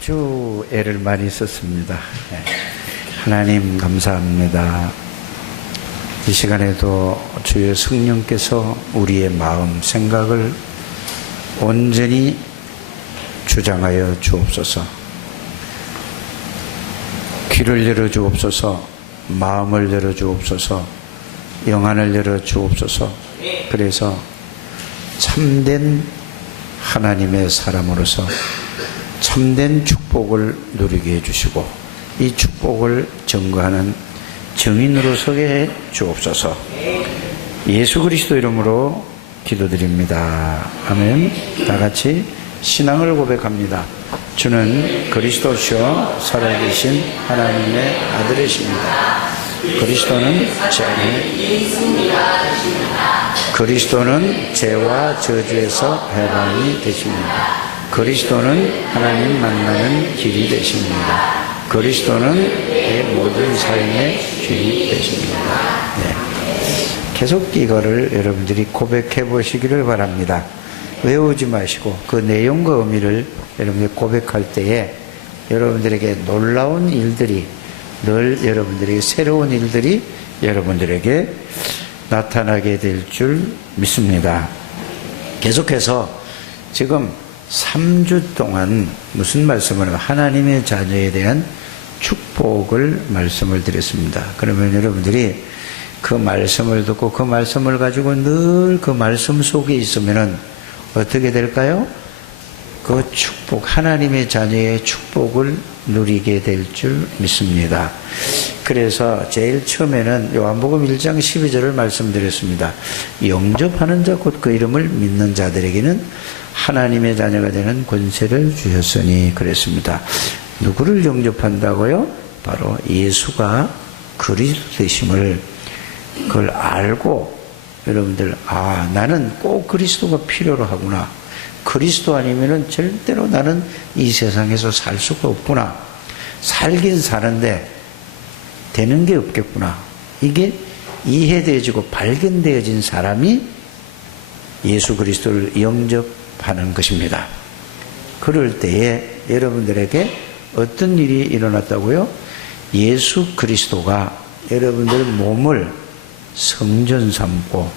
아주 애를 많이 썼습니다. 하나님 감사합니다. 이 시간에도 주의 성령께서 우리의 마음, 생각을 온전히 주장하여 주옵소서. 귀를 열어 주옵소서. 마음을 열어 주옵소서. 영안을 열어 주옵소서. 그래서 참된 하나님의 사람으로서 참된 축복을 누리게 해주시고 이 축복을 증거하는 증인으로 서게 해 주옵소서. 예수 그리스도 이름으로 기도드립니다. 아멘. 다 같이 신앙을 고백합니다. 주는 그리스도시요 살아계신 하나님의 아들이십니다. 그리스도는 죄와 저주에서 해방이 되십니다. 그리스도는 하나님 만나는 길이 되십니다. 그리스도는 내 모든 삶의 주인이 되십니다. 네. 계속 이거를 여러분들이 고백해 보시기를 바랍니다. 외우지 마시고 그 내용과 의미를 여러분들이 고백할 때에 여러분들에게 놀라운 일들이 늘 여러분들에게 새로운 일들이 여러분들에게 나타나게 될 줄 믿습니다. 계속해서 지금 3주 동안 무슨 말씀을 하면 하나님의 자녀에 대한 축복을 말씀을 드렸습니다. 그러면 여러분들이 그 말씀을 듣고 그 말씀을 가지고 늘 그 말씀 속에 있으면은 어떻게 될까요? 그 축복, 하나님의 자녀의 축복을 누리게 될 줄 믿습니다. 그래서 제일 처음에는 요한복음 1장 12절을 말씀드렸습니다. 영접하는 자 곧 그 이름을 믿는 자들에게는 하나님의 자녀가 되는 권세를 주셨으니 그랬습니다. 누구를 영접한다고요? 바로 예수가 그리스도 되심을 그걸 알고 여러분들 나는 꼭 그리스도가 필요로 하구나. 그리스도 아니면은 절대로 나는 이 세상에서 살 수가 없구나. 살긴 사는데 되는 게 없겠구나. 이게 이해되어지고 발견되어진 사람이 예수 그리스도를 영접하는 것입니다. 그럴 때에 여러분들에게 어떤 일이 일어났다고요? 예수 그리스도가 여러분들 몸을 성전 삼고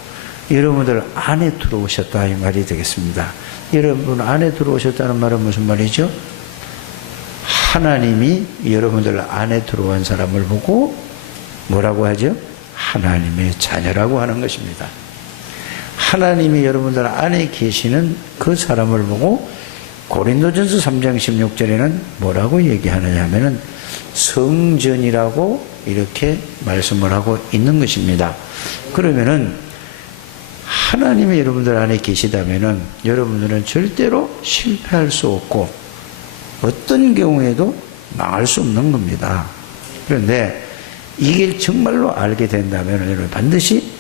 여러분들 안에 들어오셨다 이 말이 되겠습니다. 여러분 안에 들어오셨다는 말은 무슨 말이죠? 하나님이 여러분들 안에 들어온 사람을 보고 뭐라고 하죠? 하나님의 자녀라고 하는 것입니다. 하나님이 여러분들 안에 계시는 그 사람을 보고 고린도전서 3장 16절에는 뭐라고 얘기하느냐 하면은 성전이라고 이렇게 말씀을 하고 있는 것입니다. 그러면은 하나님이 여러분들 안에 계시다면은 여러분들은 절대로 실패할 수 없고 어떤 경우에도 망할 수 없는 겁니다. 그런데 이게 정말로 알게 된다면 여러분 반드시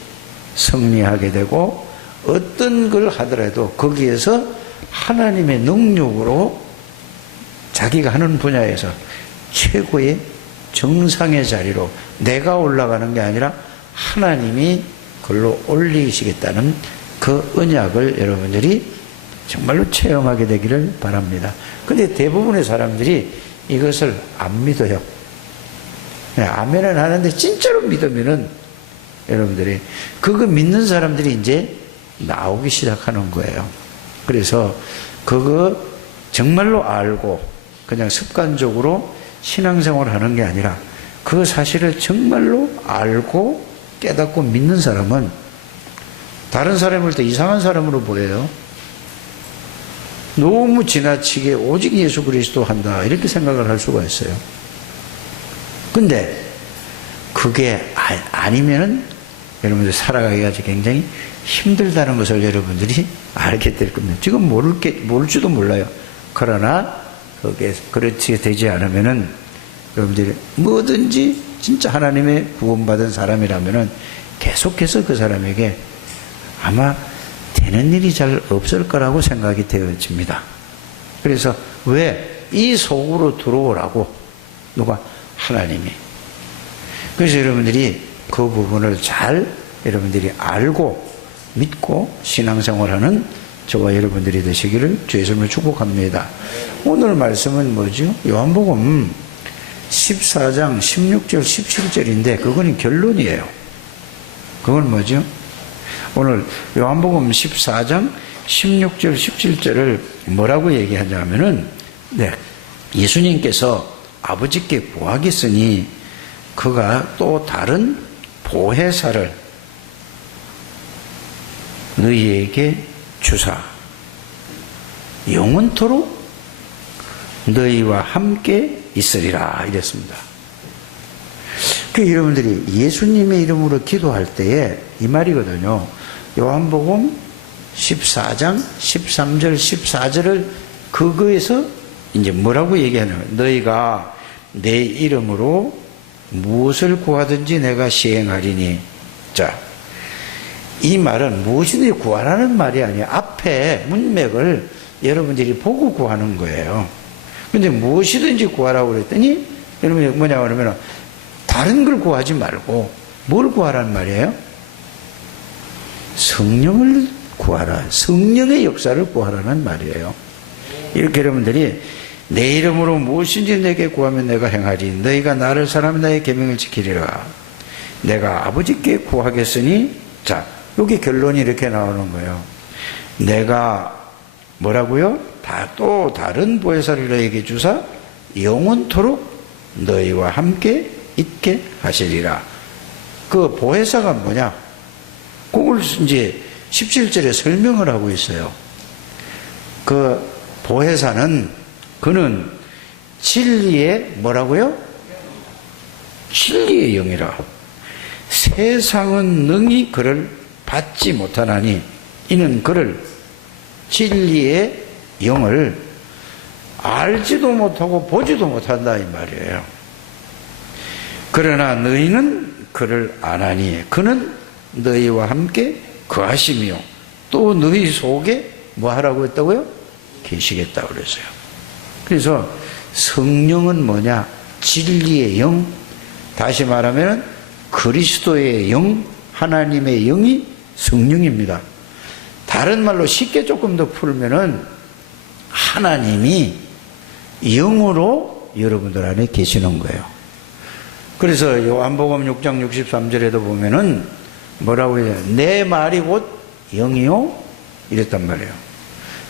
승리하게 되고 어떤 걸 하더라도 거기에서 하나님의 능력으로 자기가 하는 분야에서 최고의 정상의 자리로 내가 올라가는 게 아니라 하나님이 그걸로 올리시겠다는 그 언약을 여러분들이 정말로 체험하게 되기를 바랍니다. 근데 대부분의 사람들이 이것을 안 믿어요. 아멘은 하는데 진짜로 믿으면은 여러분들이 그거 믿는 사람들이 이제 나오기 시작하는 거예요. 그래서 그거 정말로 알고 그냥 습관적으로 신앙생활을 하는 게 아니라 그 사실을 정말로 알고 깨닫고 믿는 사람은 다른 사람을 볼 때 이상한 사람으로 보여요. 너무 지나치게 오직 예수 그리스도 한다 이렇게 생각을 할 수가 있어요. 근데 그게 아니면은 여러분들 살아가기가 굉장히 힘들다는 것을 여러분들이 알게 될 겁니다. 지금 모를지도 몰라요. 그러나 그게 그렇게 되지 않으면은 여러분들이 뭐든지 진짜 하나님의 구원받은 사람이라면은 계속해서 그 사람에게 아마 되는 일이 잘 없을 거라고 생각이 되어집니다. 그래서 왜? 이 속으로 들어오라고 누가? 하나님이. 그래서 여러분들이 그 부분을 잘 여러분들이 알고 믿고 신앙생활하는 저와 여러분들이 되시기를 주의 이름으로 축복합니다. 오늘 말씀은 뭐죠? 요한복음 14장 16절 17절인데 그거는 결론이에요. 그건 뭐죠? 오늘 요한복음 14장 16절 17절을 뭐라고 얘기하냐면은 예수님께서 아버지께 구하겠으니 그가 또 다른 보혜사를 너희에게 주사 영원토록 너희와 함께 있으리라 이랬습니다. 그 여러분들이 예수님의 이름으로 기도할 때에 이 말이거든요. 요한복음 14장 13절 14절을 그거에서 이제 뭐라고 얘기하냐면 너희가 내 이름으로 무엇을 구하든지 내가 시행하리니. 자, 이 말은 무엇이든지 구하라는 말이 아니에요. 앞에 문맥을 여러분들이 보고 구하는 거예요. 근데 무엇이든지 구하라고 그랬더니 여러분이 뭐냐 그러면 다른 걸 구하지 말고 뭘 구하라는 말이에요? 성령을 구하라. 성령의 역사를 구하라는 말이에요. 이렇게 여러분들이 내 이름으로 무엇인지 내게 구하면 내가 행하리. 너희가 나를 사랑하면 나의 계명을 지키리라. 내가 아버지께 구하겠으니. 자, 여기 결론이 이렇게 나오는 거예요. 내가 뭐라고요? 또 다른 보혜사를 너희에게 주사 영원토록 너희와 함께 있게 하시리라. 그 보혜사가 뭐냐? 그걸 이제 17절에 설명을 하고 있어요. 그 보혜사는 그는 진리의 뭐라고요? 진리의 영이라. 세상은 능히 그를 받지 못하나니 이는 그를 진리의 영을 알지도 못하고 보지도 못한다 이 말이에요. 그러나 너희는 그를 아나니 그는 너희와 함께 거하시며 또 너희 속에 뭐 하라고 했다고요? 계시겠다고 그랬어요. 그래서 성령은 뭐냐? 진리의 영, 다시 말하면 그리스도의 영, 하나님의 영이 성령입니다. 다른 말로 쉽게 조금 더 풀면은 하나님이 영으로 여러분들 안에 계시는 거예요. 그래서 요한복음 6장 63절에도 보면은 뭐라고 해요? 내 말이 곧 영이요? 이랬단 말이에요.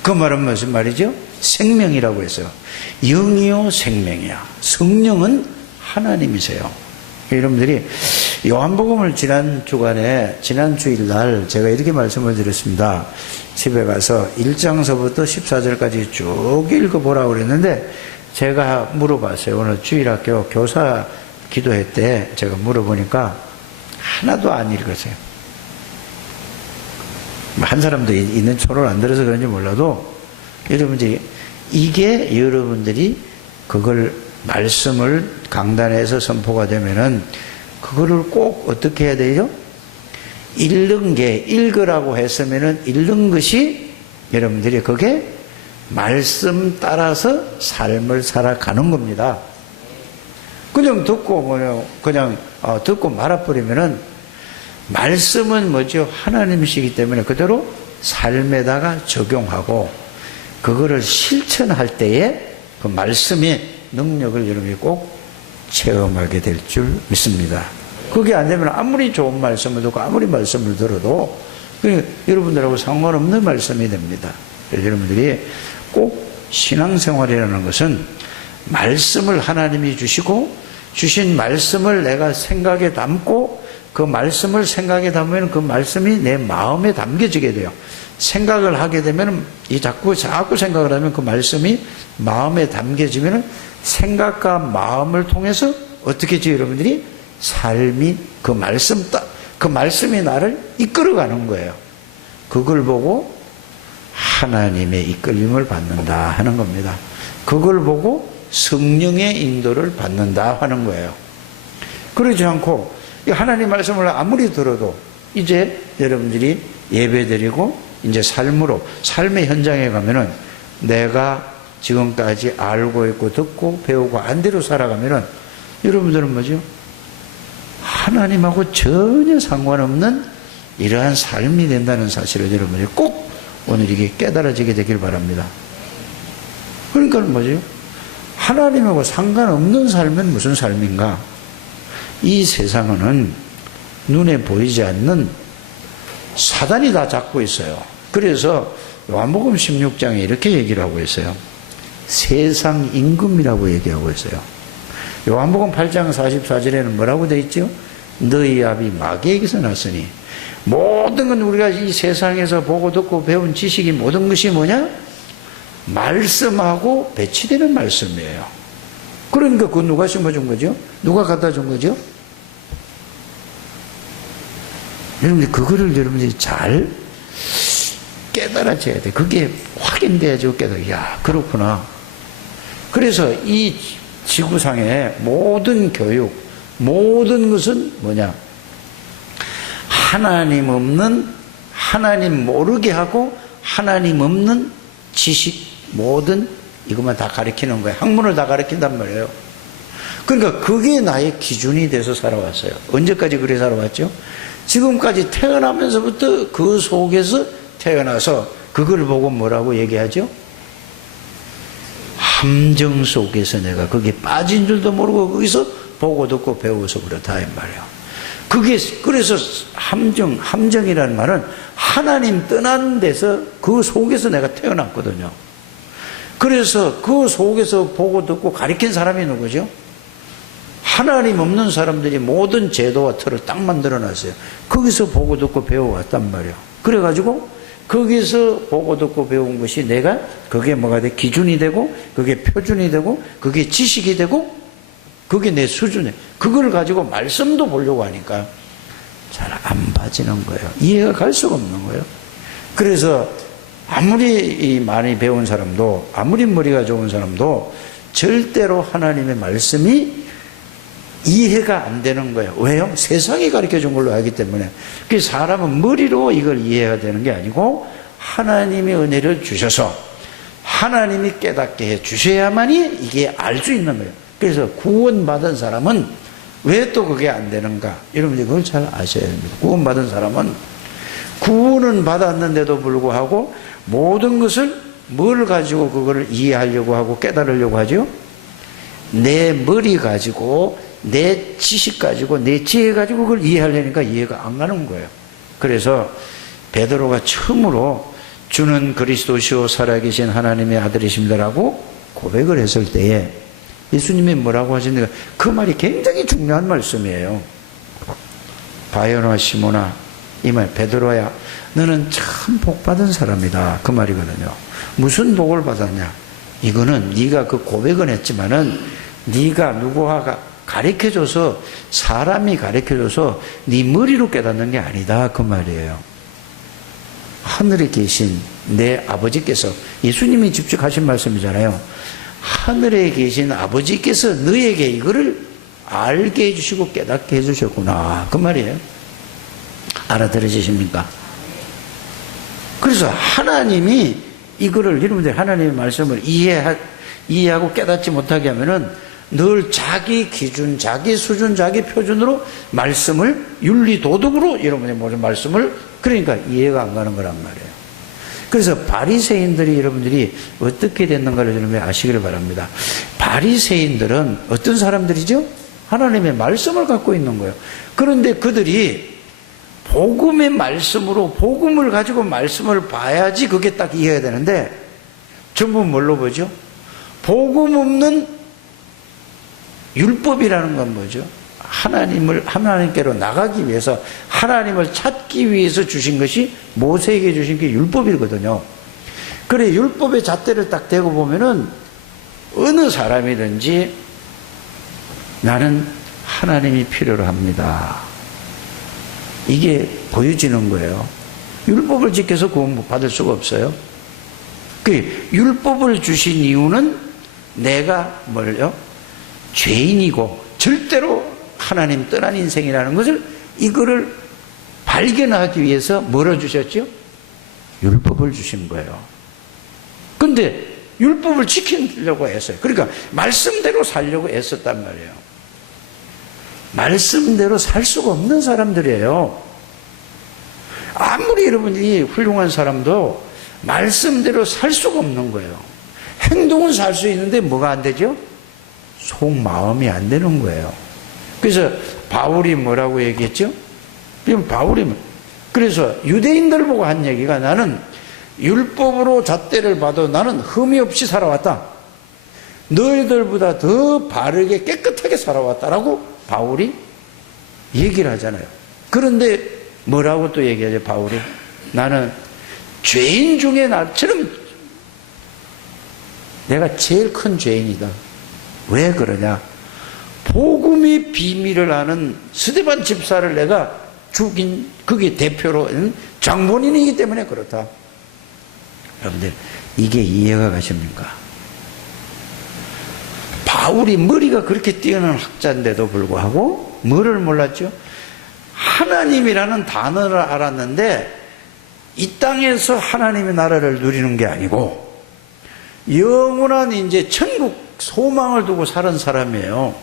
그 말은 무슨 말이죠? 생명이라고 했어요. 영이요 생명이야. 성령은 하나님이세요. 여러분들이 요한복음을 지난 주간에 지난 주일날 제가 이렇게 말씀을 드렸습니다. 집에 가서 1장서부터 14절까지 쭉 읽어보라고 그랬는데 제가 물어봤어요. 오늘 주일학교 교사 기도회 때 제가 물어보니까 하나도 안 읽었어요. 한 사람도 있는 초를 안 들어서 그런지 몰라도 여러분들이 이게 여러분들이 그걸 말씀을 강단에서 선포가 되면은 그거를 꼭 어떻게 해야 되죠? 읽는 게 읽으라고 했으면은 읽는 것이 여러분들이 그게 말씀 따라서 삶을 살아가는 겁니다. 그냥 듣고 그냥 듣고 말아버리면은 말씀은 뭐죠? 하나님이시기 때문에 그대로 삶에다가 적용하고 그거를 실천할 때에 그 말씀의 능력을 여러분이 꼭 체험하게 될 줄 믿습니다. 그게 안 되면 아무리 좋은 말씀을 듣고 아무리 말씀을 들어도 여러분들하고 상관없는 말씀이 됩니다. 그래서 여러분들이 꼭 신앙생활이라는 것은 말씀을 하나님이 주시고 주신 말씀을 내가 생각에 담고 그 말씀을 생각에 담으면 그 말씀이 내 마음에 담겨지게 돼요. 생각을 하게 되면 자꾸 생각을 하면 그 말씀이 마음에 담겨지면 생각과 마음을 통해서 어떻게 해요 여러분들이? 삶이 그 말씀이 나를 이끌어가는 거예요. 그걸 보고 하나님의 이끌림을 받는다 하는 겁니다. 그걸 보고 성령의 인도를 받는다 하는 거예요. 그러지 않고 하나님 말씀을 아무리 들어도 이제 여러분들이 예배드리고 이제 삶의 현장에 가면은 내가 지금까지 알고 있고 듣고 배우고 안대로 살아가면은 여러분들은 뭐죠? 하나님하고 전혀 상관없는 이러한 삶이 된다는 사실을 여러분들이 꼭 오늘 이게 깨달아지게 되길 바랍니다. 그러니까 뭐죠? 하나님하고 상관없는 삶은 무슨 삶인가? 이 세상은 눈에 보이지 않는 사단이 다 잡고 있어요. 그래서 요한복음 16장에 이렇게 얘기를 하고 있어요. 세상 임금이라고 얘기하고 있어요. 요한복음 8장 44절에는 뭐라고 되어 있죠? 너희 아비 마귀에게서 났으니. 모든 건 우리가 이 세상에서 보고 듣고 배운 지식이 모든 것이 뭐냐? 말씀하고 배치되는 말씀이에요. 그러니까 그거 누가 심어준 거죠? 누가 갖다 준 거죠? 여러분들 그거를 여러분들이 잘 깨달아져야 돼. 그게 확인돼야죠. 야, 그렇구나. 그래서 이 지구상의 모든 교육, 모든 것은 뭐냐? 하나님 모르게 하고 하나님 없는 지식, 모든 이것만 다 가르치는 거예요. 학문을 다 가르친단 말이에요. 그러니까 그게 나의 기준이 돼서 살아왔어요. 언제까지 그래 살아왔죠? 지금까지 태어나면서부터 그 속에서 태어나서 그걸 보고 뭐라고 얘기하죠? 함정 속에서 내가 거기에 빠진 줄도 모르고 거기서 보고 듣고 배워서 그렇다 이 말이에요. 그게 그래서 함정이라는 말은 하나님 떠난 데서 그 속에서 내가 태어났거든요. 그래서 그 속에서 보고 듣고 가르친 사람이 누구죠? 하나님 없는 사람들이 모든 제도와 틀을 딱 만들어놨어요. 거기서 보고 듣고 배워왔단 말이에요. 그래가지고 거기서 보고 듣고 배운 것이 내가 그게 뭐가 돼? 기준이 되고 그게 표준이 되고 그게 지식이 되고 그게 내 수준에 그걸 가지고 말씀도 보려고 하니까 잘 안 봐지는 거예요. 이해가 갈 수가 없는 거예요. 그래서 아무리 많이 배운 사람도 아무리 머리가 좋은 사람도 절대로 하나님의 말씀이 이해가 안 되는 거예요. 왜요? 세상이 가르쳐 준 걸로 알기 때문에. 그 사람은 머리로 이걸 이해가 되는 게 아니고 하나님의 은혜를 주셔서 하나님이 깨닫게 해 주셔야만이 이게 알 수 있는 거예요. 그래서 구원받은 사람은 왜 또 그게 안 되는가? 여러분들이 그걸 잘 아셔야 됩니다. 구원받은 사람은 구원은 받았는데도 불구하고 모든 것을 뭘 가지고 그거를 이해하려고 하고 깨달으려고 하죠? 내 머리 가지고 내 지식 가지고 내 지혜 가지고 그걸 이해하려니까 이해가 안 가는 거예요. 그래서 베드로가 처음으로 주는 그리스도시요 살아계신 하나님의 아들이십니다라고 고백을 했을 때에 예수님이 뭐라고 하셨는가? 그 말이 굉장히 중요한 말씀이에요. 바요나 시모나, 이 말 베드로야 너는 참 복받은 사람이다, 그 말이거든요. 무슨 복을 받았냐? 이거는 네가 그 고백은 했지만은 네가 누구가 가르쳐줘서 사람이 가르쳐줘서 네 머리로 깨닫는 게 아니다, 그 말이에요. 하늘에 계신 내 아버지께서, 예수님이 직접 하신 말씀이잖아요. 하늘에 계신 아버지께서 너에게 이거를 알게 해주시고 깨닫게 해주셨구나, 그 말이에요. 알아들으십니까? 그래서 하나님이 이거를, 여러분들 하나님의 말씀을 이해하고 깨닫지 못하게 하면은 늘 자기 기준, 자기 수준, 자기 표준으로 말씀을 윤리 도덕으로 여러분의 모든 말씀을, 그러니까 이해가 안 가는 거란 말이에요. 그래서 바리새인들이 여러분들이 어떻게 됐는가를 여러분이 아시기를 바랍니다. 바리새인들은 어떤 사람들이죠? 하나님의 말씀을 갖고 있는 거예요. 그런데 그들이 복음의 말씀으로 복음을 가지고 말씀을 봐야지 그게 딱 이해가 되는데 전부 뭘로 보죠? 복음 없는 율법이라는 건 뭐죠? 하나님께로 나가기 위해서, 하나님을 찾기 위해서 주신 것이, 모세에게 주신 게 율법이거든요. 그래, 율법의 잣대를 딱 대고 보면은 어느 사람이든지 나는 하나님이 필요로 합니다, 이게 보여지는 거예요. 율법을 지켜서 구원 받을 수가 없어요. 그 율법을 주신 이유는 내가 뭘요? 죄인이고 절대로 하나님 떠난 인생이라는 것을, 이거를 발견하기 위해서 뭐를 주셨죠? 율법을 주신 거예요. 근데 율법을 지키려고 했어요. 그러니까 말씀대로 살려고 애썼단 말이에요. 말씀대로 살 수가 없는 사람들이에요. 아무리 여러분이 훌륭한 사람도 말씀대로 살 수가 없는 거예요. 행동은 살 수 있는데 뭐가 안 되죠? 속마음이 안 되는 거예요. 그래서 바울이 뭐라고 얘기했죠? 그래서 유대인들 보고 한 얘기가, 나는 율법으로 잣대를 봐도 나는 흠이 없이 살아왔다. 너희들보다 더 바르게 깨끗하게 살아왔다라고 바울이 얘기를 하잖아요. 그런데 뭐라고 또 얘기하죠, 바울이? 나는 죄인 중에 나처럼 내가 제일 큰 죄인이다. 왜 그러냐? 복음의 비밀을 아는 스데반 집사를 내가 죽인, 그게 대표로 장본인이기 때문에 그렇다. 여러분들, 이게 이해가 가십니까? 바울이 머리가 그렇게 뛰어난 학자인데도 불구하고 뭐를 몰랐죠? 하나님이라는 단어를 알았는데 이 땅에서 하나님의 나라를 누리는 게 아니고 영원한 이제 천국 소망을 두고 사는 사람이에요.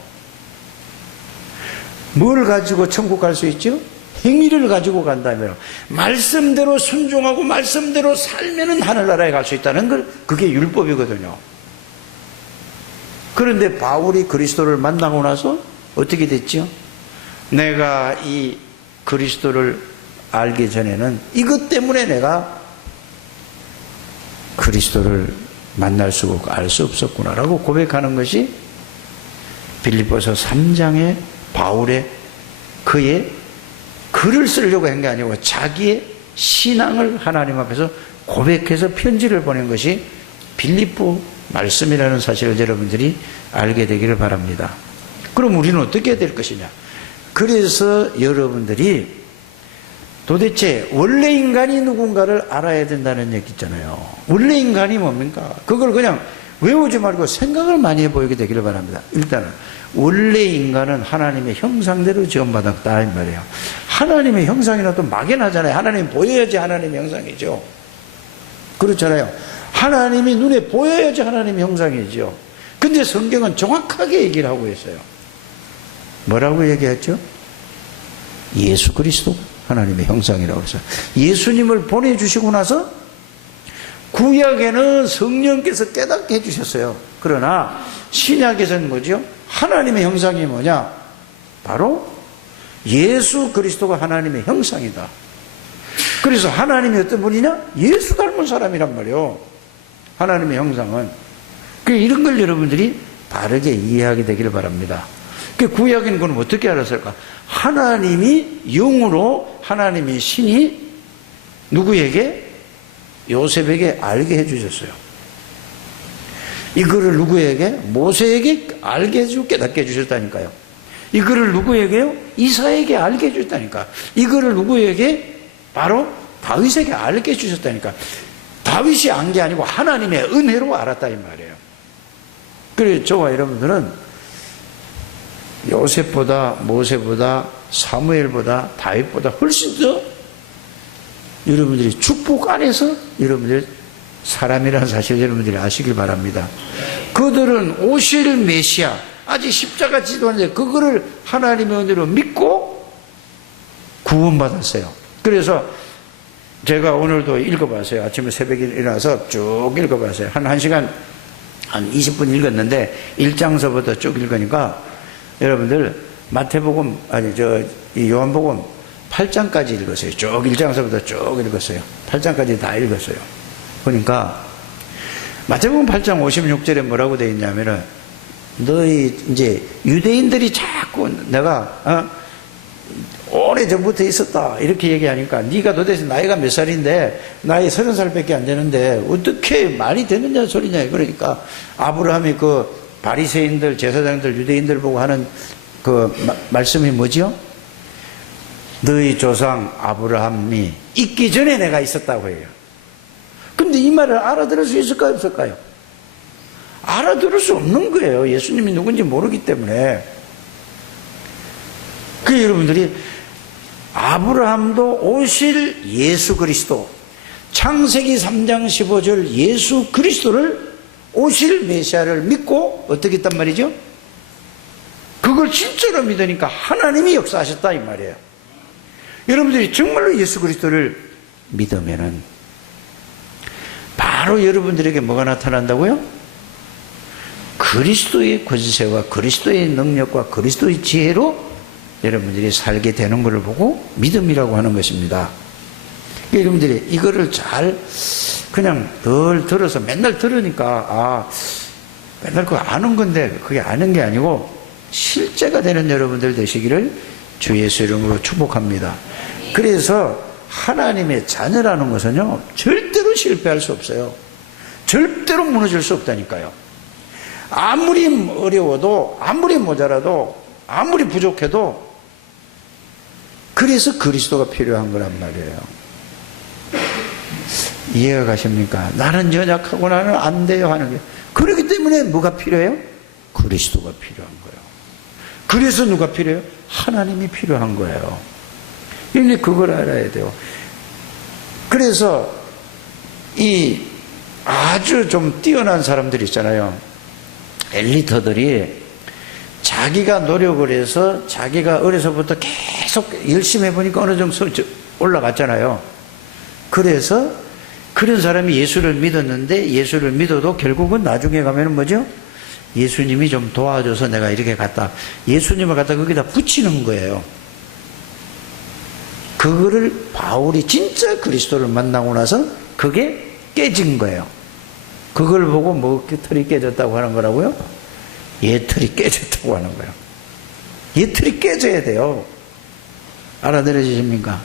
뭘 가지고 천국 갈 수 있죠? 행위를 가지고 간다면, 말씀대로 순종하고 말씀대로 살면은 하늘나라에 갈 수 있다는 걸, 그게 율법이거든요. 그런데 바울이 그리스도를 만나고 나서 어떻게 됐죠? 내가 이 그리스도를 알기 전에는 이것 때문에 내가 그리스도를 만날 수 없고 알 수 없었구나라고 고백하는 것이 빌립보서 3장의 바울의 그의 글을 쓰려고 한 게 아니고 자기의 신앙을 하나님 앞에서 고백해서 편지를 보낸 것이 빌립보 말씀이라는 사실을 여러분들이 알게 되기를 바랍니다. 그럼 우리는 어떻게 해야 될 것이냐? 그래서 여러분들이 도대체 원래 인간이 누군가를 알아야 된다는 얘기 있잖아요. 원래 인간이 뭡니까? 그걸 그냥 외우지 말고 생각을 많이 해보게 되기를 바랍니다. 일단은 원래 인간은 하나님의 형상대로 지음받았다 이 말이에요. 하나님의 형상이라도 막연하잖아요. 하나님 보여야지 하나님의 형상이죠. 그렇잖아요. 하나님이 눈에 보여야지 하나님의 형상이죠. 근데 성경은 정확하게 얘기를 하고 있어요. 뭐라고 얘기했죠? 예수 그리스도 하나님의 형상이라고 해서 예수님을 보내주시고 나서 구약에는 성령께서 깨닫게 해주셨어요. 그러나 신약에서는 뭐죠? 하나님의 형상이 뭐냐? 바로 예수 그리스도가 하나님의 형상이다. 그래서 하나님이 어떤 분이냐? 예수 닮은 사람이란 말이에요. 하나님의 형상은. 이런 걸 여러분들이 바르게 이해하게 되기를 바랍니다. 구약인 그는 어떻게 알았을까? 하나님이 영으로 하나님의 신이 누구에게? 요셉에게 알게 해주셨어요. 이거를 누구에게? 모세에게 알게 해주고 깨닫게 해주셨다니까요. 이거를 누구에게요? 이사에게 알게 해주셨다니까. 이거를 누구에게? 바로 다윗에게 알게 해주셨다니까. 다윗이 안 게 아니고 하나님의 은혜로 알았다 이 말이에요. 그래서 저와 여러분들은 요셉보다 모세보다 사무엘보다 다윗보다 훨씬 더 여러분들이 축복 안에서 여러분들 사람이라는 사실을 여러분들이 아시길 바랍니다. 그들은 오실 메시아 아직 십자가 지도하는데 그거를 하나님의 은혜로 믿고 구원받았어요. 그래서 제가 오늘도 읽어봤어요. 아침에 새벽에 일어나서 쭉 읽어봤어요. 한 1시간 한 20분 읽었는데 1장서부터 쭉 읽으니까 여러분들 마태복음 이 요한복음 8장까지 읽었어요. 쭉 1장서부터 쭉 읽었어요. 8장까지 다 읽었어요. 그러니까 마태복음 8장 56절에 뭐라고 되어 있냐면은 너희 이제 유대인들이 자꾸 내가 오래전부터 있었다 이렇게 얘기하니까 네가 도대체 나이가 몇 살인데 나이 30살밖에 안 되는데 어떻게 말이 되느냐 소리냐. 그러니까 아브라함이 그 바리새인들 제사장들 유대인들 보고 하는 그 말씀이 뭐죠? 너희 조상 아브라함이 있기 전에 내가 있었다고 해요. 근데 이 말을 알아들을 수 있을까요 없을까요? 알아들을 수 없는 거예요. 예수님이 누군지 모르기 때문에. 그 여러분들이 아브라함도 오실 예수 그리스도 창세기 3장 15절 예수 그리스도를 오실 메시아를 믿고 어떻게 했단 말이죠? 그걸 진짜로 믿으니까 하나님이 역사하셨다 이 말이에요. 여러분들이 정말로 예수 그리스도를 믿으면은 바로 여러분들에게 뭐가 나타난다고요? 그리스도의 권세와 그리스도의 능력과 그리스도의 지혜로 여러분들이 살게 되는 것을 보고 믿음이라고 하는 것입니다. 여러분들이 이거를 잘 그냥 덜 들어서 맨날 들으니까 맨날 그거 아는 건데 그게 아는 게 아니고 실제가 되는 여러분들 되시기를 주 예수 이름으로 축복합니다. 그래서 하나님의 자녀라는 것은요, 절대로 실패할 수 없어요. 절대로 무너질 수 없다니까요. 아무리 어려워도, 아무리 모자라도, 아무리 부족해도, 그래서 그리스도가 필요한 거란 말이에요. 이해가 가십니까? 나는 연약하고 나는 안 돼요 하는 게. 그렇기 때문에 뭐가 필요해요? 그리스도가 필요한 거예요. 그래서 누가 필요해요? 하나님이 필요한 거예요. 그런데 그걸 알아야 돼요. 그래서 이 아주 좀 뛰어난 사람들 있잖아요. 엘리트들이 자기가 노력을 해서 자기가 어려서부터 계속 열심히 해보니까 어느 정도 올라갔잖아요. 그래서 그런 사람이 예수를 믿었는데 예수를 믿어도 결국은 나중에 가면은 뭐죠? 예수님이 좀 도와줘서 내가 이렇게 갔다. 예수님을 갖다 거기다 붙이는 거예요. 그거를 바울이 진짜 그리스도를 만나고 나서 그게 깨진 거예요. 그걸 보고 뭐 틀이 깨졌다고 하는 거라고요? 예틀이 깨졌다고 하는 거예요. 예틀이 깨져야 돼요. 알아들으십니까?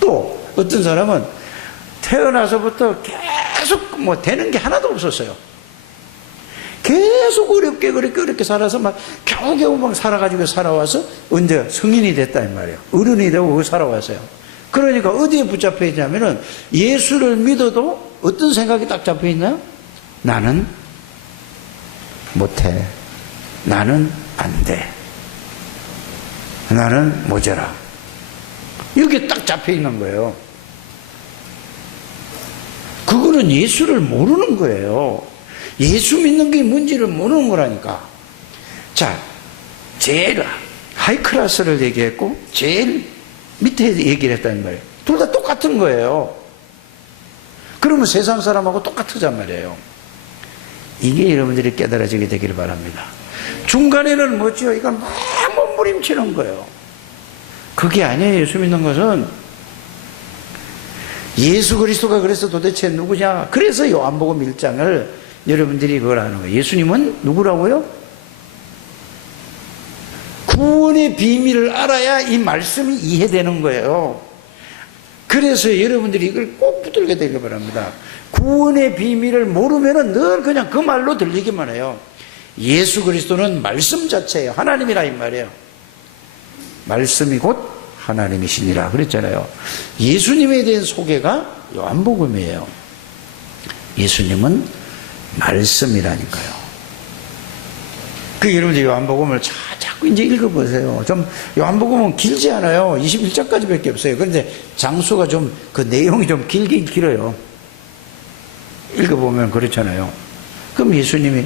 또 어떤 사람은 태어나서부터 계속 뭐 되는 게 하나도 없었어요. 계속 어렵게 살아서 막 겨우겨우 막 살아와서 언제 성인이 됐다 이 말이에요. 어른이 되고 살아왔어요. 그러니까 어디에 붙잡혀 있냐면은 예수를 믿어도 어떤 생각이 딱 잡혀 있나요? 나는 못해. 나는 안 돼. 나는 모자라. 이게 딱 잡혀 있는 거예요. 그거는 예수를 모르는 거예요. 예수 믿는 게 뭔지를 모르는 거라니까. 자, 제일 하이 클래스를 얘기했고 제일 밑에 얘기를 했단 말이에요. 둘 다 똑같은 거예요. 그러면 세상 사람하고 똑같으단 말이에요. 이게 여러분들이 깨달아지게 되기를 바랍니다. 중간에는 뭐죠? 이건 막 몸부림치는 거예요. 그게 아니에요. 예수 믿는 것은 예수 그리스도가 그래서 도대체 누구냐? 그래서 요한복음 1장을 여러분들이 그걸 아는 거예요. 예수님은 누구라고요? 구원의 비밀을 알아야 이 말씀이 이해되는 거예요. 그래서 여러분들이 이걸 꼭 붙들게 되길 바랍니다. 구원의 비밀을 모르면 늘 그냥 그 말로 들리기만 해요. 예수 그리스도는 말씀 자체예요. 하나님이라 이 말이에요. 말씀이 곧 하나님이시니라 그랬잖아요. 예수님에 대한 소개가 요한복음이에요. 예수님은 말씀이라니까요. 그 여러분들 요한복음을 자꾸 이제 읽어보세요. 좀 요한복음은 길지 않아요. 21장까지밖에 없어요. 그런데 장수가 좀 그 내용이 좀 길긴 길어요. 읽어보면 그렇잖아요. 그럼 예수님이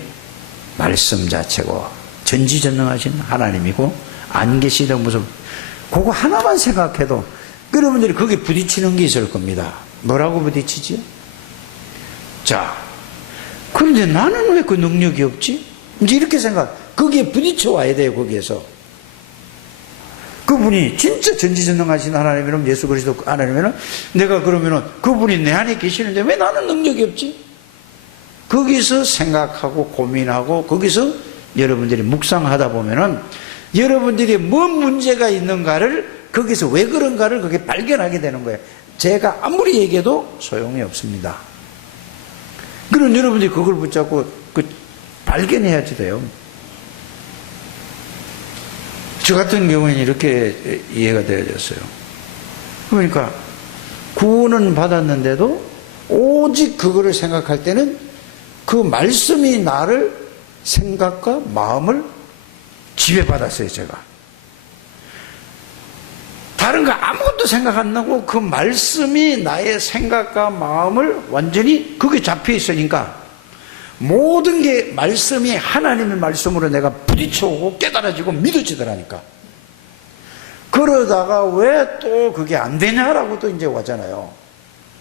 말씀 자체고 전지전능하신 하나님이고 안 계시던 모습, 그거 하나만 생각해도 여러분들이 거기에 부딪히는 게 있을 겁니다. 뭐라고 부딪히지? 자, 그런데 나는 왜 그 능력이 없지? 이제 이렇게 거기에 부딪혀 와야 돼요. 거기에서 그분이 진짜 전지전능하신 하나님이면 예수 그리스도 하나님이면 내가 그러면은 그분이 내 안에 계시는데 왜 나는 능력이 없지? 거기서 생각하고 고민하고 거기서 여러분들이 묵상하다 보면은 여러분들이 뭔 문제가 있는가를 거기서 왜 그런가를 그게 발견하게 되는 거예요. 제가 아무리 얘기해도 소용이 없습니다. 그럼 여러분들이 그걸 붙잡고 발견해야지 돼요. 저 같은 경우에는 이렇게 이해가 되어졌어요. 그러니까 구원은 받았는데도 오직 그거를 생각할 때는 그 말씀이 나를 생각과 마음을 지배받았어요. 제가 다른 거 아무것도 생각 안 나고 그 말씀이 나의 생각과 마음을 완전히 그게 잡혀 있으니까 모든 게 말씀이 하나님의 말씀으로 내가 부딪혀오고 깨달아지고 믿어지더라니까. 그러다가 왜 또 그게 안 되냐라고 또 이제 왔잖아요.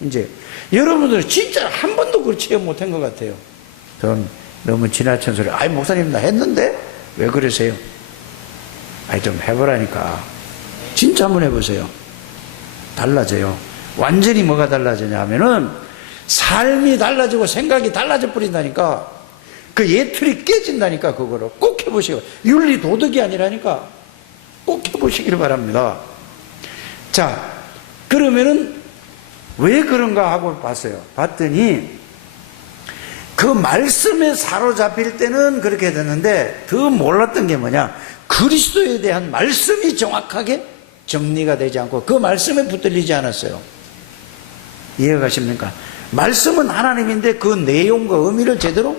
이제 여러분들은 진짜 한 번도 그걸 체험 못한 것 같아요. 그건 너무 지나친 소리. 아이, 목사님 나 했는데 왜 그러세요? 아이, 좀 해보라니까. 진짜 한번 해보세요. 달라져요. 완전히 뭐가 달라지냐 하면은 삶이 달라지고 생각이 달라져 버린다니까. 그 예틀이 깨진다니까. 그거를 꼭 해보시고. 윤리 도덕이 아니라니까. 꼭 해보시기를 바랍니다. 자, 그러면은 왜 그런가 하고 봤어요. 봤더니 그 말씀에 사로잡힐 때는 그렇게 됐는데 더 몰랐던 게 뭐냐, 그리스도에 대한 말씀이 정확하게 정리가 되지 않고 그 말씀에 붙들리지 않았어요. 이해가 가십니까? 말씀은 하나님인데 그 내용과 의미를 제대로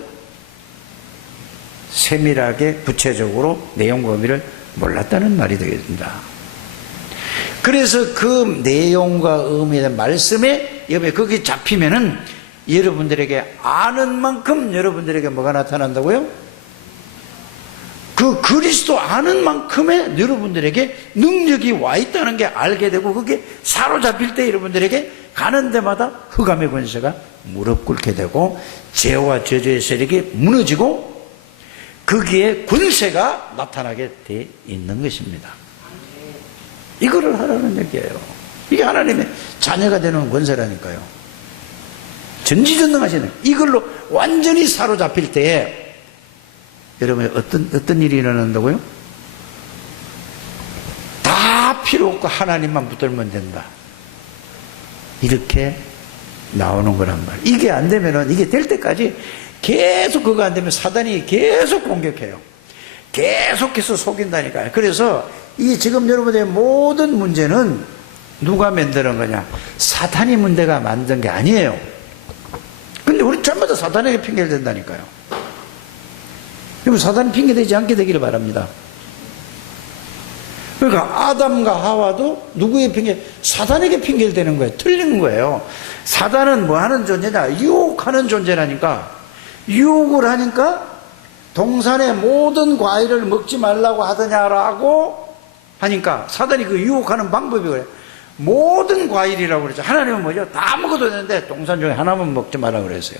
세밀하게 구체적으로 내용과 의미를 몰랐다는 말이 되겠습니다. 그래서 그 내용과 의미의 말씀에 여러분이 거기 잡히면은 여러분들에게 아는 만큼 여러분들에게 뭐가 나타난다고요? 그 그리스도 아는 만큼의 여러분들에게 능력이 와 있다는 게 알게 되고, 그게 사로잡힐 때 여러분들에게 가는 데마다 흑암의 권세가 무릎 꿇게 되고 죄와 저주의 세력이 무너지고 거기에 권세가 나타나게 돼 있는 것입니다. 이거를 하라는 얘기예요. 이게 하나님의 자녀가 되는 권세라니까요. 전지전능하시네. 이걸로 완전히 사로잡힐 때에 여러분이 어떤 일이 일어난다고요? 다 필요 없고 하나님만 붙들면 된다. 이렇게 나오는 거란 말이에요. 이게 안 되면은, 이게 될 때까지 계속 그거 안 되면 사단이 계속 공격해요. 계속해서 속인다니까요. 그래서 이 지금 여러분의 모든 문제는 누가 만드는 거냐? 사탄이 문제가 만든 게 아니에요. 근데 우리 전부 다 사탄에게 핑계를 댄다니까요. 여러분, 사탄이 핑계대지 않게 되기를 바랍니다. 그러니까 아담과 하와도 누구의 핑계? 사탄에게 핑계를 대는 거예요. 틀린 거예요. 사탄은 뭐 하는 존재냐? 유혹하는 존재라니까. 유혹을 하니까 동산의 모든 과일을 먹지 말라고 하더냐라고 하니까 사단이 그 유혹하는 방법이 그래요. 모든 과일이라고 그랬죠. 하나님은 뭐죠? 다 먹어도 되는데 동산 중에 하나만 먹지 말라고 그랬어요.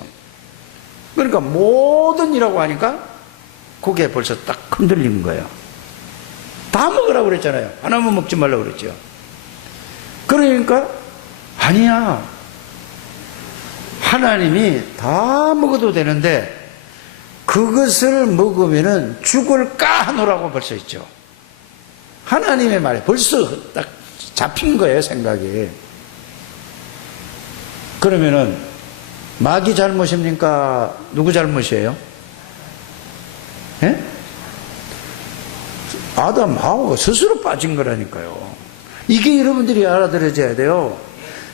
그러니까 모든이라고 하니까 그게 벌써 딱 흔들린 거예요. 다 먹으라고 그랬잖아요. 하나만 먹지 말라고 그랬죠. 그러니까 아니야, 하나님이 다 먹어도 되는데 그것을 먹으면은 죽을까 하노라고 벌써 있죠. 하나님의 말이 벌써 딱 잡힌 거예요, 생각이. 그러면은 마귀 잘못입니까? 누구 잘못이에요? 예? 아담, 하와가 스스로 빠진 거라니까요. 이게 여러분들이 알아들어져야 돼요.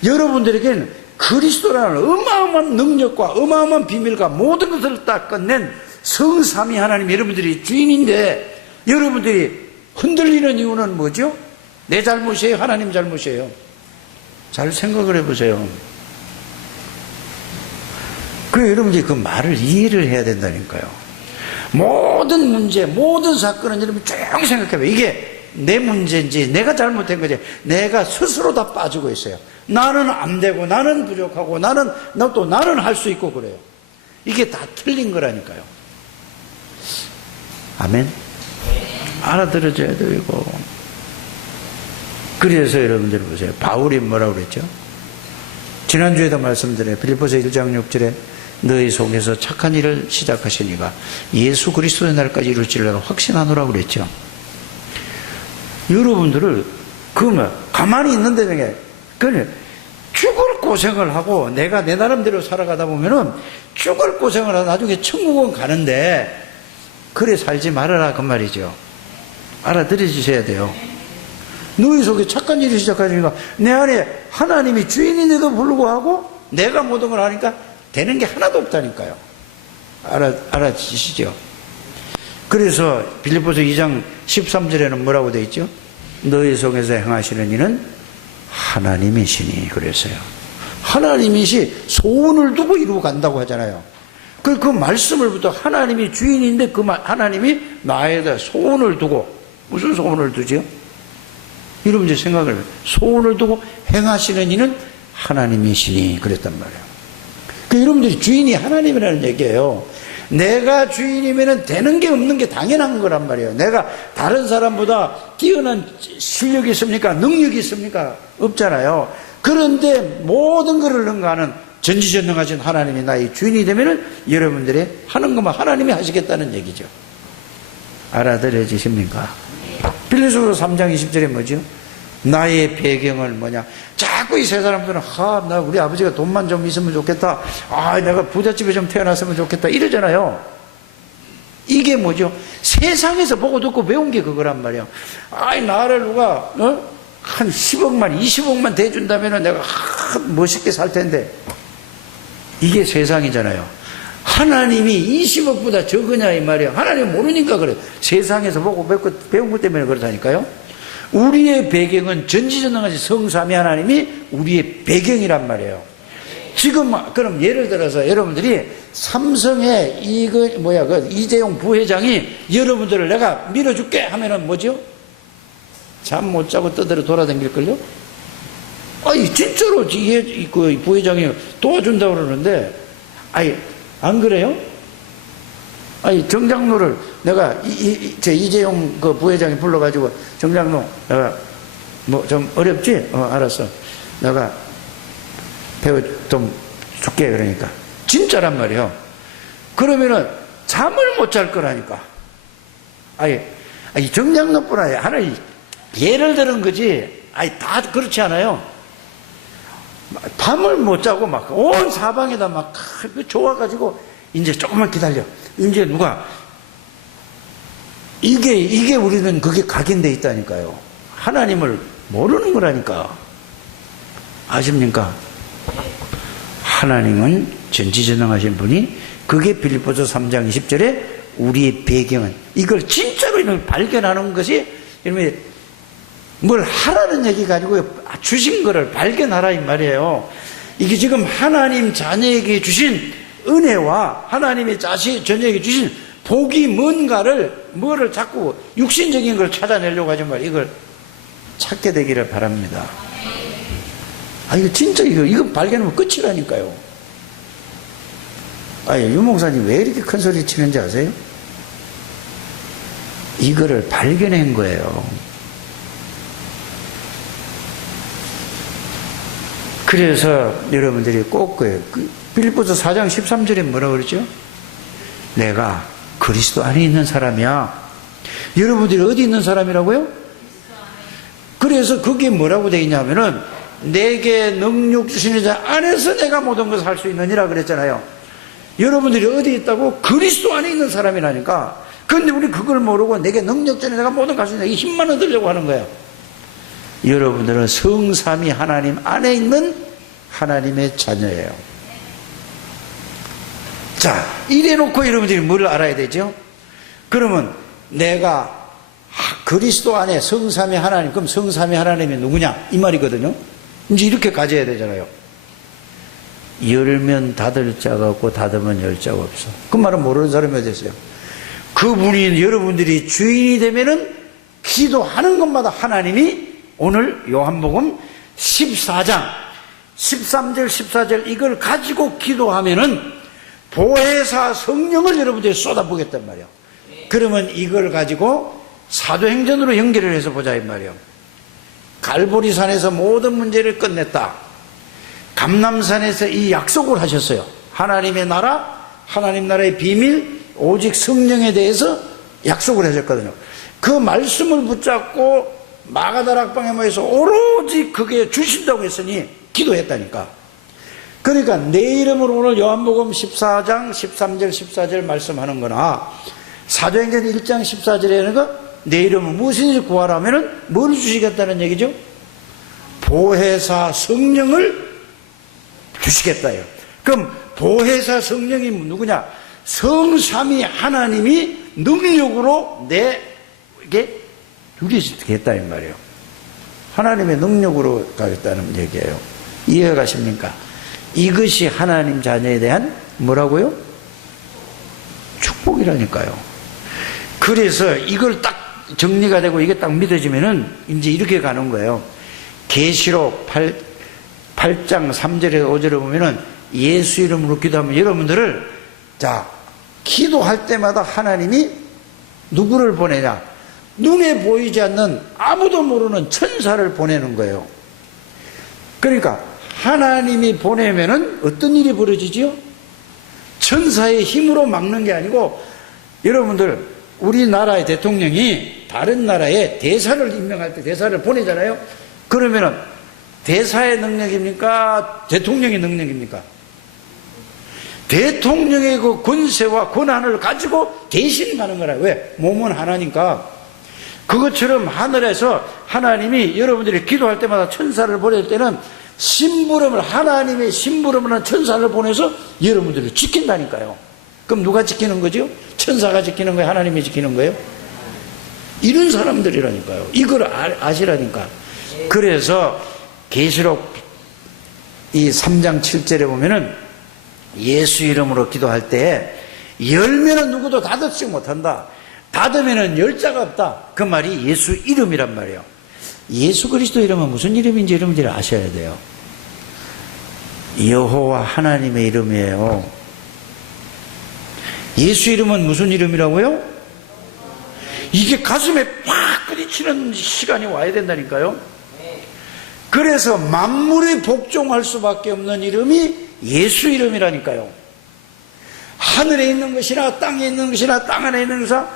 여러분들에게는 그리스도라는 어마어마한 능력과 어마어마한 비밀과 모든 것을 다 끝낸 성삼위 하나님, 여러분들이 주인인데 여러분들이 흔들리는 이유는 뭐죠? 내 잘못이에요? 하나님 잘못이에요? 잘 생각을 해보세요. 그래서 여러분들이 그 말을 이해를 해야 된다니까요. 모든 문제, 모든 사건은 여러분 쭉 생각해봐요. 이게 내 문제인지 내가 잘못된 거지, 내가 스스로 다 빠지고 있어요. 나는 안 되고, 나는 부족하고, 나는 할 수 있고 그래요. 이게 다 틀린 거라니까요. 아멘? 알아들어줘야 돼요, 이거. 그래서 여러분들 보세요. 바울이 뭐라고 그랬죠? 지난주에도 말씀드려요. 빌립보서 1장 6절에 너희 속에서 착한 일을 시작하시니가 예수 그리스도의 날까지 이룰지라고 확신하노라고 그랬죠. 여러분들을 가만히 있는 데 중에 죽을 고생을 하고 내가 내 나름대로 살아가다 보면은 죽을 고생을 하고 나중에 천국은 가는데 그래 살지 말아라 그 말이죠. 알아들으셔야 돼요. 너희 속에 착한 일이 시작하니까 내 안에 하나님이 주인인데도 불구하고 내가 모든 걸 하니까 되는 게 하나도 없다니까요. 알아지시죠? 그래서 빌립보서 2장 13절에는 뭐라고 되어 있죠? 너희 속에서 행하시는 이는 하나님이시니 그랬어요. 하나님이시 소원을 두고 이루고 간다고 하잖아요. 그 말씀을부터 하나님이 주인인데 하나님이 나에다 소원을 두고, 무슨 소원을 두죠? 여러분 이제 생각을 해요. 소원을 두고 행하시는 이는 하나님이시니 그랬단 말이에요. 그 여러분들이 주인이 하나님이라는 얘기예요. 내가 주인이면 되는 게 없는 게 당연한 거란 말이에요. 내가 다른 사람보다 뛰어난 실력이 있습니까? 능력이 있습니까? 없잖아요. 그런데 모든 것을 능가하는 전지전능하신 하나님이 나의 주인이 되면은 여러분들이 하는 것만 하나님이 하시겠다는 얘기죠. 알아들어지십니까? 빌립보서 3장 20절에 뭐죠? 나의 배경을 뭐냐? 자꾸 이 세 사람들은 나 우리 아버지가 돈만 좀 있으면 좋겠다. 내가 부잣집에 좀 태어났으면 좋겠다. 이러잖아요. 이게 뭐죠? 세상에서 보고 듣고 배운 게 그거란 말이에요. 나를 누가 한 10억만 20억만 대준다면 내가 멋있게 살 텐데. 이게 세상이잖아요. 하나님이 20억보다 적으냐 이 말이에요. 하나님 모르니까 그래요. 세상에서 보고 배운 것 때문에 그렇다니까요. 우리의 배경은 전지전능하신 성삼위 하나님이 우리의 배경이란 말이에요. 지금 그럼 예를 들어서 여러분들이 삼성의 그 이재용 부회장이 여러분들을 내가 밀어줄게 하면은 뭐죠? 잠 못 자고 떠들어 돌아다닐걸요? 진짜로 그 부회장이 도와준다고 그러는데 안 그래요? 정장로를 내가 이재용 그 부회장이 불러가지고 정장로 내가 뭐 좀 어렵지? 알았어. 내가 배워 좀 줄게 그러니까 진짜란 말이에요. 그러면은 잠을 못 잘 거라니까. 정장로뿐 아니라 하나 예를 들은 거지. 다 그렇지 않아요. 밤을 못 자고 막 온 사방에다 막 좋아가지고 이제 조금만 기다려. 이제 누가 이게 우리는 그게 각인돼 있다니까요. 하나님을 모르는 거라니까. 아십니까? 하나님은 전지전능하신 분이 그게 빌립보서 3장 20절에 우리의 배경은 이걸 진짜로 발견하는 것이 이러면 뭘 하라는 얘기가 아니고 주신 거를 발견하라 이 말이에요. 이게 지금 하나님 자녀에게 주신 은혜와 하나님의 자녀에게 주신 복이 뭐를 자꾸 육신적인 걸 찾아내려고 하지 말고 이걸 찾게 되기를 바랍니다. 이거 진짜 이거 발견하면 끝이라니까요. 유 목사님 왜 이렇게 큰 소리 치는지 아세요? 이거를 발견한 거예요. 그래서 여러분들이 꼭 빌립보서 4장 13절에 뭐라고 그러죠? 내가 그리스도 안에 있는 사람이야. 여러분들이 어디 있는 사람이라고요? 그래서 그게 뭐라고 되어 있냐면은 내게 능력 주시는 자 안에서 내가 모든 것을 할 수 있느니라 그랬잖아요. 여러분들이 어디 있다고? 그리스도 안에 있는 사람이라니까. 그런데 우리 그걸 모르고 내게 능력 전에 내가 모든 걸 할 수 있는 이 힘만 얻으려고 하는 거야. 여러분들은 성삼위 하나님 안에 있는 하나님의 자녀예요. 자, 이래놓고 여러분들이 뭘 알아야 되죠? 그러면 내가 그리스도 안에 성삼위 하나님, 그럼 성삼위 하나님이 누구냐? 이 말이거든요. 이제 이렇게 가져야 되잖아요. 열면 닫을 자가 없고 닫으면 열 자가 없어. 그 말은 모르는 사람이 어디 있어요? 그분이 여러분들이 주인이 되면은 기도하는 것마다 하나님이 오늘 요한복음 14장 13절 14절 이걸 가지고 기도하면은 보혜사 성령을 여러분들이 쏟아부겠단 말이에요. 그러면 이걸 가지고 사도행전으로 연결을 해서 보자 이 말이에요. 갈보리산에서 모든 문제를 끝냈다. 감람산에서 이 약속을 하셨어요. 하나님의 나라, 하나님 나라의 비밀, 오직 성령에 대해서 약속을 하셨거든요. 그 말씀을 붙잡고 마가다락방에 모여서 오로지 그게 주신다고 했으니 기도했다니까. 그러니까 내 이름으로 오늘 요한복음 14장 13절 14절 말씀하는 거나 사도행전 1장 14절에 하는 거 내 이름은 무엇인지 구하라 하면은 뭘 주시겠다는 얘기죠? 보혜사 성령을 주시겠다요. 그럼 보혜사 성령이 누구냐? 성삼위 하나님이 능력으로 내게 누리시겠다 이 말이에요. 하나님의 능력으로 가겠다는 얘기예요. 이해가 가십니까? 이것이 하나님 자녀에 대한 뭐라고요? 축복이라니까요. 그래서 이걸 딱 정리가 되고 이게 딱 믿어지면은 이제 이렇게 가는 거예요. 계시록 8장 3절에 5절에 보면은 예수 이름으로 기도하면 여러분들을, 자, 기도할 때마다 하나님이 누구를 보내냐? 눈에 보이지 않는 아무도 모르는 천사를 보내는 거예요. 그러니까 하나님이 보내면은 어떤 일이 벌어지지요? 천사의 힘으로 막는 게 아니고, 여러분들, 우리나라의 대통령이 다른 나라에 대사를 임명할 때 대사를 보내잖아요. 그러면은 대사의 능력입니까? 대통령의 능력입니까? 대통령의 그 권세와 권한을 가지고 대신 가는 거라. 왜? 몸은 하나니까. 그것처럼 하늘에서 하나님이 여러분들이 기도할 때마다 천사를 보낼 때는 심부름을, 하나님의 심부름을 하는 천사를 보내서 여러분들을 지킨다니까요. 그럼 누가 지키는 거죠? 천사가 지키는 거예요? 하나님이 지키는 거예요? 이런 사람들이라니까요. 이걸 아시라니까. 그래서 계시록 이 3장 7절에 보면은 예수 이름으로 기도할 때 열면은 누구도 닫지 못한다. 닫으면은 열 자가 없다. 그 말이 예수 이름이란 말이에요. 예수 그리스도 이름은 무슨 이름인지 여러분들이 아셔야 돼요. 여호와 하나님의 이름이에요. 예수 이름은 무슨 이름이라고요? 이게 가슴에 팍 부딪히는 시간이 와야 된다니까요. 그래서 만물이 복종할 수밖에 없는 이름이 예수 이름이라니까요. 하늘에 있는 것이나 땅에 있는 것이나 땅 안에 있는 것이나,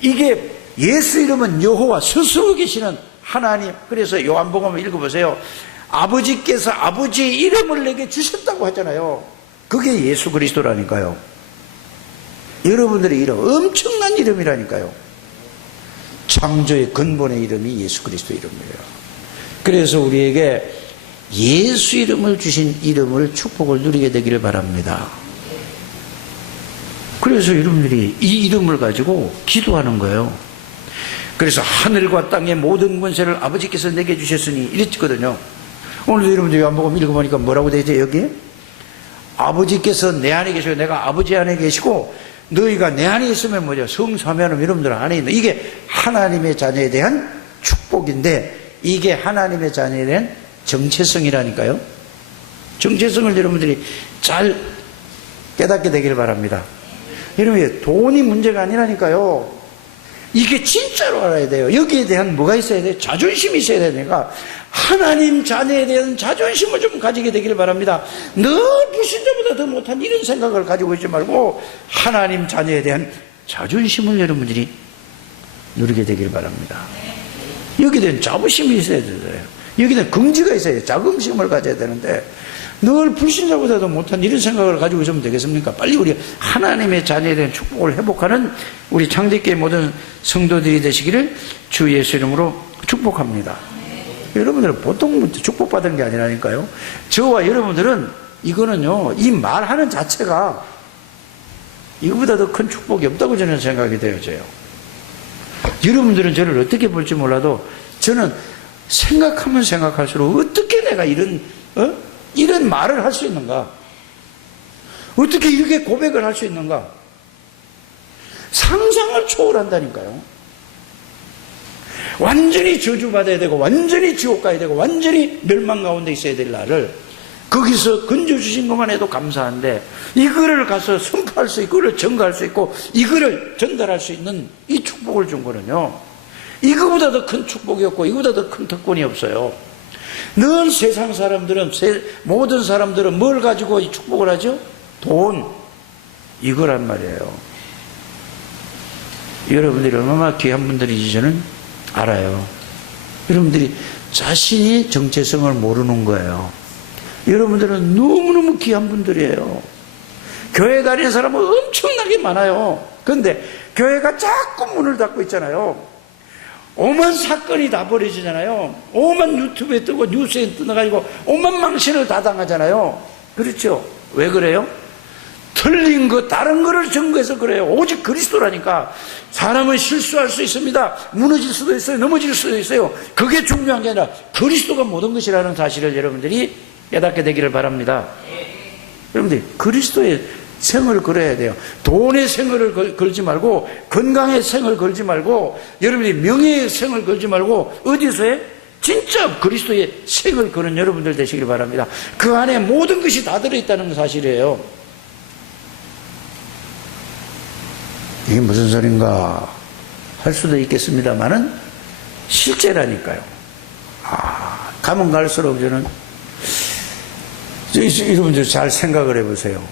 이게 예수 이름은 여호와 스스로 계시는 하나님. 그래서 요한복음을 읽어보세요. 아버지께서 아버지의 이름을 내게 주셨다고 하잖아요. 그게 예수 그리스도라니까요. 여러분들의 이름, 엄청난 이름이라니까요. 창조의 근본의 이름이 예수 그리스도 이름이에요. 그래서 우리에게 예수 이름을 주신 이름을, 축복을 누리게 되기를 바랍니다. 그래서 여러분들이 이 이름을 가지고 기도하는 거예요. 그래서 하늘과 땅의 모든 권세를 아버지께서 내게 주셨으니 이랬거든요. 오늘도 여러분들이 요한복음 읽어보니까 뭐라고 되죠? 여기에 아버지께서 내 안에 계시고 내가 아버지 안에 계시고 너희가 내 안에 있으면 뭐죠? 성사면은 여러분들 안에 있는, 이게 하나님의 자녀에 대한 축복인데, 이게 하나님의 자녀에 대한 정체성이라니까요. 정체성을 여러분들이 잘 깨닫게 되기를 바랍니다. 여러분, 돈이 문제가 아니라니까요. 이게 진짜로 알아야 돼요. 여기에 대한 뭐가 있어야 돼요? 자존심이 있어야 되니까 하나님 자녀에 대한 자존심을 좀 가지게 되기를 바랍니다. 늘 불신자보다 더 못한 이런 생각을 가지고 있지 말고 하나님 자녀에 대한 자존심을 여러분들이 누리게 되기를 바랍니다. 여기에 대한 자부심이 있어야 돼요. 여기에 대한 긍지가 있어야 돼요. 자긍심을 가져야 되는데 늘 불신자보다도 못한 이런 생각을 가지고 있으면 되겠습니까? 빨리 우리 하나님의 자녀에 대한 축복을 회복하는 우리 창대교회 모든 성도들이 되시기를 주 예수 이름으로 축복합니다. 여러분들은 보통 축복받은 게 아니라니까요. 저와 여러분들은 이거는요, 이 말하는 자체가 이거보다 더 큰 축복이 없다고 저는 생각이 되어져요. 여러분들은 저를 어떻게 볼지 몰라도 저는 생각하면 생각할수록 어떻게 내가 이런 말을 할 수 있는가? 어떻게 이렇게 고백을 할 수 있는가? 상상을 초월한다니까요. 완전히 저주받아야 되고 완전히 지옥 가야 되고 완전히 멸망 가운데 있어야 될 나를 거기서 건져주신 것만 해도 감사한데, 이거를 가서 선포할 수 있고 이거를 전가할 수 있고 이거를 전달할 수 있는 이 축복을 준 거는요, 이거보다 더 큰 축복이 없고 이거보다 더 큰 특권이 없어요. 늘 세상 사람들은, 모든 사람들은 뭘 가지고 이 축복을 하죠? 돈, 이거란 말이에요. 여러분들이 얼마나 귀한 분들인지 저는 알아요. 여러분들이 자신이 정체성을 모르는 거예요. 여러분들은 너무너무 귀한 분들이에요. 교회 다니는 사람은 엄청나게 많아요. 그런데 교회가 자꾸 문을 닫고 있잖아요. 오만 사건이 다 벌어지잖아요. 오만 유튜브에 뜨고 뉴스에 떠나가지고 오만 망신을 다 당하잖아요. 그렇죠? 왜 그래요? 틀린 거, 다른 거를 증거해서 그래요. 오직 그리스도라니까. 사람은 실수할 수 있습니다. 무너질 수도 있어요. 넘어질 수도 있어요. 그게 중요한 게 아니라 그리스도가 모든 것이라는 사실을 여러분들이 깨닫게 되기를 바랍니다. 여러분들이 그리스도의 생을 걸어야 돼요. 돈의 생을 걸지 말고, 건강의 생을 걸지 말고, 여러분이 명예의 생을 걸지 말고, 어디서 해? 진짜 그리스도의 생을 거는 여러분들 되시길 바랍니다. 그 안에 모든 것이 다 들어있다는 사실이에요. 이게 무슨 소린가 할 수도 있겠습니다만은 실제라니까요. 가면 갈수록 저는 여러분들 잘 생각을 해보세요.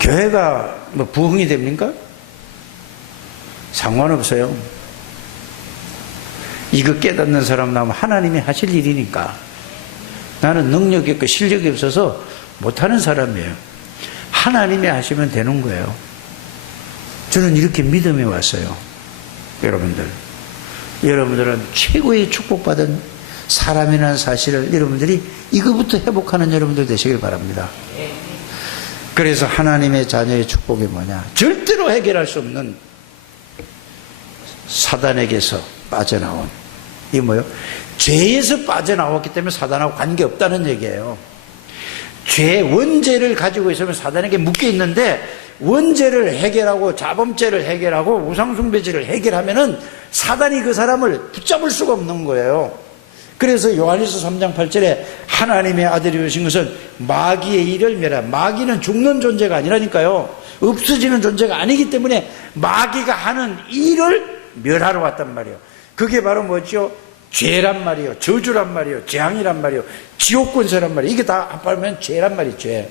교회가 뭐 부흥이 됩니까? 상관없어요. 이거 깨닫는 사람 나면 하나님이 하실 일이니까. 나는 능력이 없고 실력이 없어서 못하는 사람이에요. 하나님이 하시면 되는 거예요. 저는 이렇게 믿음이 왔어요. 여러분들은 최고의 축복받은 사람이라는 사실을 여러분들이 이거부터 회복하는 여러분들 되시길 바랍니다. 그래서 하나님의 자녀의 축복이 뭐냐? 절대로 해결할 수 없는 사단에게서 빠져나온, 이게 뭐예요? 죄에서 빠져나왔기 때문에 사단하고 관계없다는 얘기예요. 죄 원죄를 가지고 있으면 사단에게 묶여 있는데, 원죄를 해결하고 자범죄를 해결하고 우상숭배죄를 해결하면은 사단이 그 사람을 붙잡을 수가 없는 거예요. 그래서 요한일서 3장 8절에 하나님의 아들이 오신 것은 마귀의 일을 멸하. 마귀는 죽는 존재가 아니라니까요. 없어지는 존재가 아니기 때문에 마귀가 하는 일을 멸하러 왔단 말이에요. 그게 바로 뭐죠? 죄란 말이에요. 저주란 말이에요. 재앙이란 말이에요. 지옥 권세란 말이에요. 이게 다 합하면 죄란 말이에요. 죄.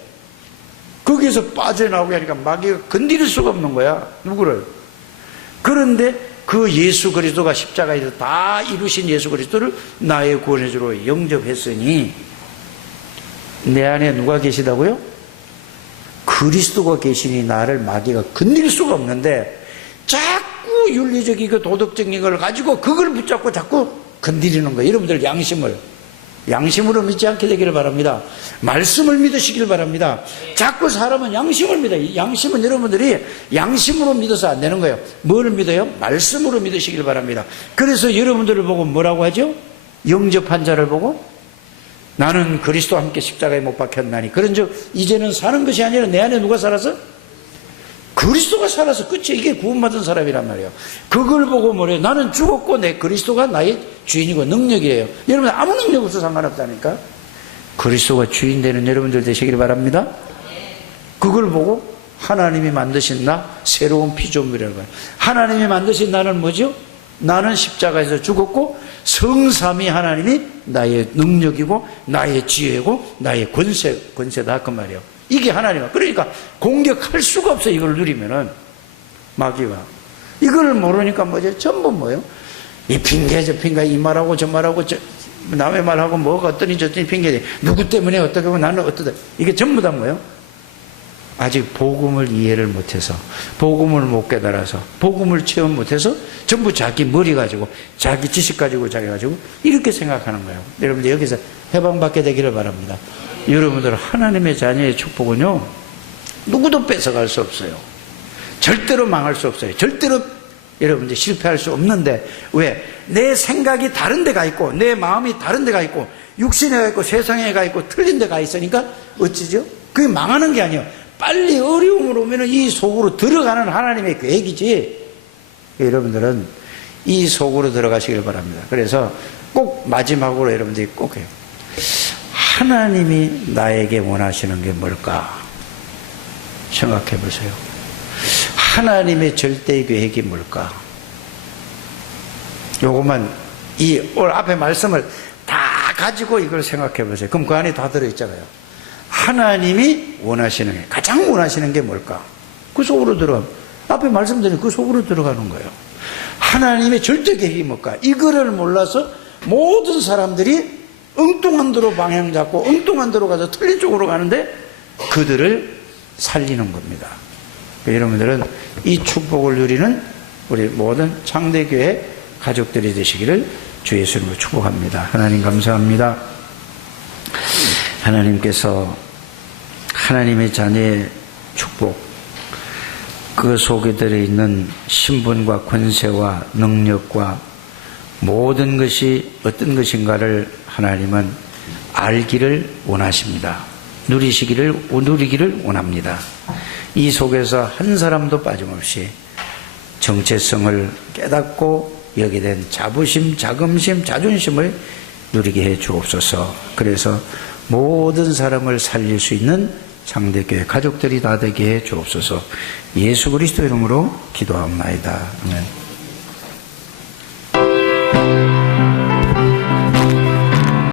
거기에서 빠져나오게 하니까 마귀가 건드릴 수가 없는 거야. 누구를? 그런데 그 예수 그리스도가 십자가에서 다 이루신 예수 그리스도를 나의 구원해주로 영접했으니 내 안에 누가 계시다고요? 그리스도가 계시니 나를 마귀가 건드릴 수가 없는데, 자꾸 윤리적이고 도덕적인 걸 가지고 그걸 붙잡고 자꾸 건드리는 거예요. 여러분들 양심으로 믿지 않게 되기를 바랍니다. 말씀을 믿으시길 바랍니다. 자꾸 사람은 양심을 믿어요. 양심은 여러분들이 양심으로 믿어서 안 되는 거예요. 뭐를 믿어요? 말씀으로 믿으시길 바랍니다. 그래서 여러분들을 보고 뭐라고 하죠? 영접한 자를 보고 나는 그리스도와 함께 십자가에 못 박혔나니 그런즉 이제는 사는 것이 아니라 내 안에 누가 살아서? 그리스도가 살아서 끝이에요. 이게 구원받은 사람이란 말이에요. 그걸 보고 뭐래요? 나는 죽었고 내 그리스도가 나의 주인이고 능력이에요. 여러분 아무 능력 없어 상관없다니까. 그리스도가 주인 되는 여러분들 되시길 바랍니다. 그걸 보고 하나님이 만드신 나 새로운 피조물이라고 해요. 하나님이 만드신 나는 뭐죠? 나는 십자가에서 죽었고 성삼위 하나님이 나의 능력이고 나의 지혜고 나의 권세다 그 말이에요. 이게 하나님이야. 그러니까 공격할 수가 없어. 이걸 누리면은 마귀가 이걸 모르니까 뭐죠? 전부 뭐예요? 이 핑계 저 핑계 이 말하고 저 말하고 저 남의 말하고 뭐가 어떠니 저떠니 핑계 누구 때문에 어떻게 하고 나는 어떠다 이게 전부 다 뭐예요? 아직 복음을 이해를 못해서 복음을 못 깨달아서 복음을 체험 못해서 전부 자기 머리 가지고 자기 지식 가지고 자기 가지고 이렇게 생각하는 거예요. 여러분들 여기서 해방받게 되기를 바랍니다. 여러분들 하나님의 자녀의 축복은요 누구도 뺏어갈 수 없어요. 절대로 망할 수 없어요. 절대로 여러분들 실패할 수 없는데 왜? 내 생각이 다른 데가 있고 내 마음이 다른 데가 있고 육신에 가 있고 세상에 가 있고 틀린 데가 있으니까 어찌죠? 그게 망하는 게 아니에요. 빨리 어려움을 오면 이 속으로 들어가는 하나님의 계획이지. 여러분들은 이 속으로 들어가시길 바랍니다. 그래서 꼭 마지막으로 여러분들이 꼭 해요. 하나님이 나에게 원하시는 게 뭘까? 생각해 보세요. 하나님의 절대 계획이 뭘까? 요것만 이 오늘 앞에 말씀을 다 가지고 이걸 생각해 보세요. 그럼 그 안에 다 들어있잖아요. 하나님이 원하시는 게 가장 원하시는 게 뭘까? 그 속으로 들어가. 앞에 말씀드린 그 속으로 들어가는 거예요. 하나님의 절대 계획이 뭘까? 이거를 몰라서 모든 사람들이 엉뚱한 데로 방향 잡고 엉뚱한 데로 가서 틀린 쪽으로 가는데 그들을 살리는 겁니다. 여러분들은 이 축복을 누리는 우리 모든 창대교회 가족들이 되시기를 주 예수님으로 축복합니다. 하나님 감사합니다. 하나님께서 하나님의 자녀의 축복, 그 속에 들어있는 신분과 권세와 능력과 모든 것이 어떤 것인가를 하나님은 알기를 원하십니다. 누리기를 원합니다. 이 속에서 한 사람도 빠짐없이 정체성을 깨닫고 여기에 대한 자부심, 자긍심, 자존심을 누리게 해 주옵소서. 그래서 모든 사람을 살릴 수 있는 장대교회 가족들이 다 되게 해 주옵소서. 예수 그리스도 이름으로 기도합나이다. 아멘.